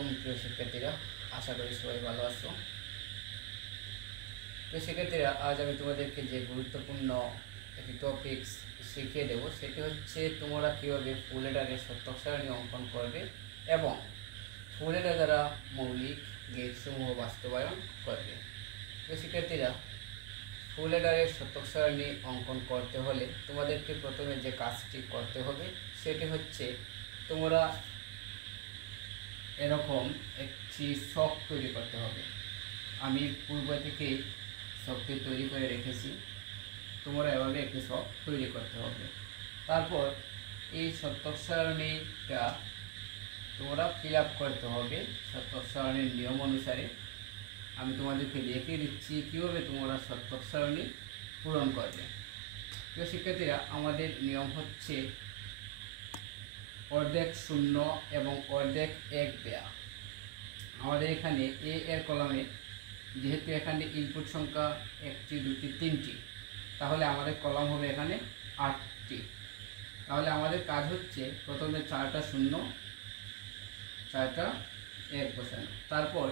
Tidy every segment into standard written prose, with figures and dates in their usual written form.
আলাইকুম প্রিয় শিক্ষার্থীরা, আশা করি সবাই ভালো আছো। প্রিয় শিক্ষার্থীরা, আজ আমি তোমাদেরকে যে গুরুত্বপূর্ণ একটি টপিকস শিখিয়ে দেবো সেটি হচ্ছে তোমরা কীভাবে ফুল হেডারের সত্যক সারণী অঙ্কন করবে এবং ফুল হেডার দ্বারা মৌলিক গেটসমূহ বাস্তবায়ন করবে। প্রিয় শিক্ষার্থীরা, ফুল হেডারের সত্যক সারণী অঙ্কন করতে হলে তোমাদেরকে প্রথমে যে কাজটি করতে হবে সেটি হচ্ছে তোমরা এরকম একটি ছক তৈরি করতে হবে। আমি পূর্ব থেকেই ছকটি তৈরি করে রেখেছি, তোমরা এভাবে একটি ছক তৈরি করতে হবে। তারপর এই সত্যক সারণীটা তোমরা ফিল আপ করতে হবে সত্যক সারণীর নিয়ম অনুসারে। আমি তোমাদেরকে দেখিয়ে দিচ্ছি কীভাবে তোমরা সত্যক সারণী পূরণ করবে। প্রিয় শিক্ষার্থীরা, আমাদের নিয়ম হচ্ছে অর্ধেক শূন্য এবং অর্ধেক এক দেয়া। আমাদের এখানে এ এর কলামে যেহেতু এখানে ইনপুট সংখ্যা 1টি 2টি 3টি, তাহলে আমাদের কলাম হবে এখানে 8টি। তাহলে আমাদের কাজ হচ্ছে প্রথমে 4টা শূন্য 4টা 1 বসানো, তারপর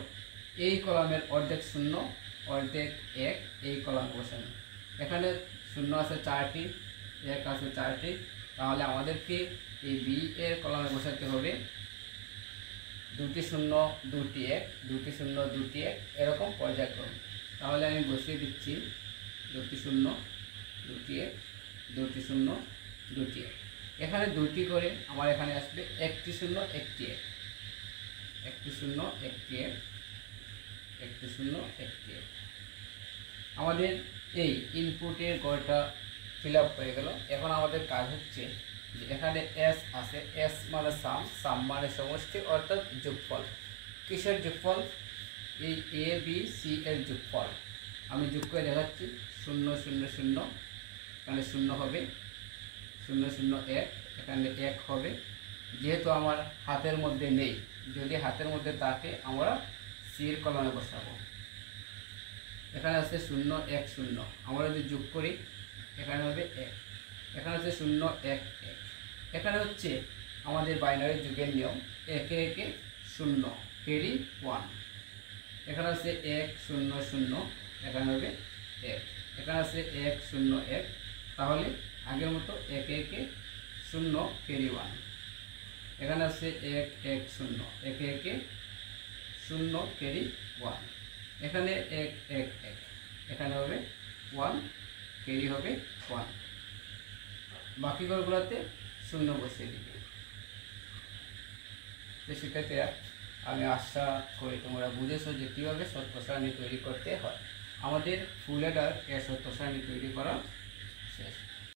এই কলামের অর্ধেক শূন্য অর্ধেক 1 এই কলাম বসানো। এখানে শূন্য আছে 4টি, 1 আছে 4টি, তাহলে আমাদেরকে এই বি এর কলামে বসাতে হবে 2টি শূন্য 2টি 1 2টি শূন্য 2টি 1 এরকম পর্যায়ক্রমে। তাহলে আমি বসিয়ে দিচ্ছি 2টি শূন্য 2টি 1 2টি শূন্য 2টি 1। এখানে 2টি করে আমার এখানে আসবে 1টি শূন্য 1টি 1 1টি শূন্য 1টি 1 1টি শূন্য 1টি 1। আমাদের এই ইনপুটের গড়টা ফিল আপ হয়ে গেল। এখন আমাদের কাজ হচ্ছে যে এখানে এস আছে, এস মানে সাম মানে সমষ্টি অর্থাৎ যোগফল। কিসের যোগফল? এই এ বি সি এর যোগফল। আমি যোগ করে দেখাচ্ছি 0 0 0, এখানে 0 হবে, 0 0 1, এখানে 1 হবে। যেহেতু আমার হাতের মধ্যে নেই, যদি হাতের মধ্যে থাকে আমরা সির কলমে বসাবো। এখানে আছে 0 1 0, আমরা যদি যোগ করি এখানে হবে 1, এখানে হচ্ছে 0 1 1। এখানে হচ্ছে আমাদের বাইনারি যুগের নিয়ম, 1 1 0 ক্যারি 1। এখানে আছে 1 0 0, এখানে হবে 1, এখানে আছে 1 0 1, তাহলে আগের মতো 1 1 0 ক্যারি 1। এখানে আছে 1 1 0 1 1 0 ক্যারি 1। এখানে 1 1 1, এখানে হবে 1 ক্যারি হবে 1। বাকি ঘরগুলোতে 0 বসিয়ে দিবে। তো শিক্ষার্থীরা, আমি আশা করি তোমরা বুঝেছো যে কীভাবে সত্যক সারণী তৈরি করতে হয়। আমাদের ফুল হেডার এর সত্যক সারণী তৈরি করা শেষ।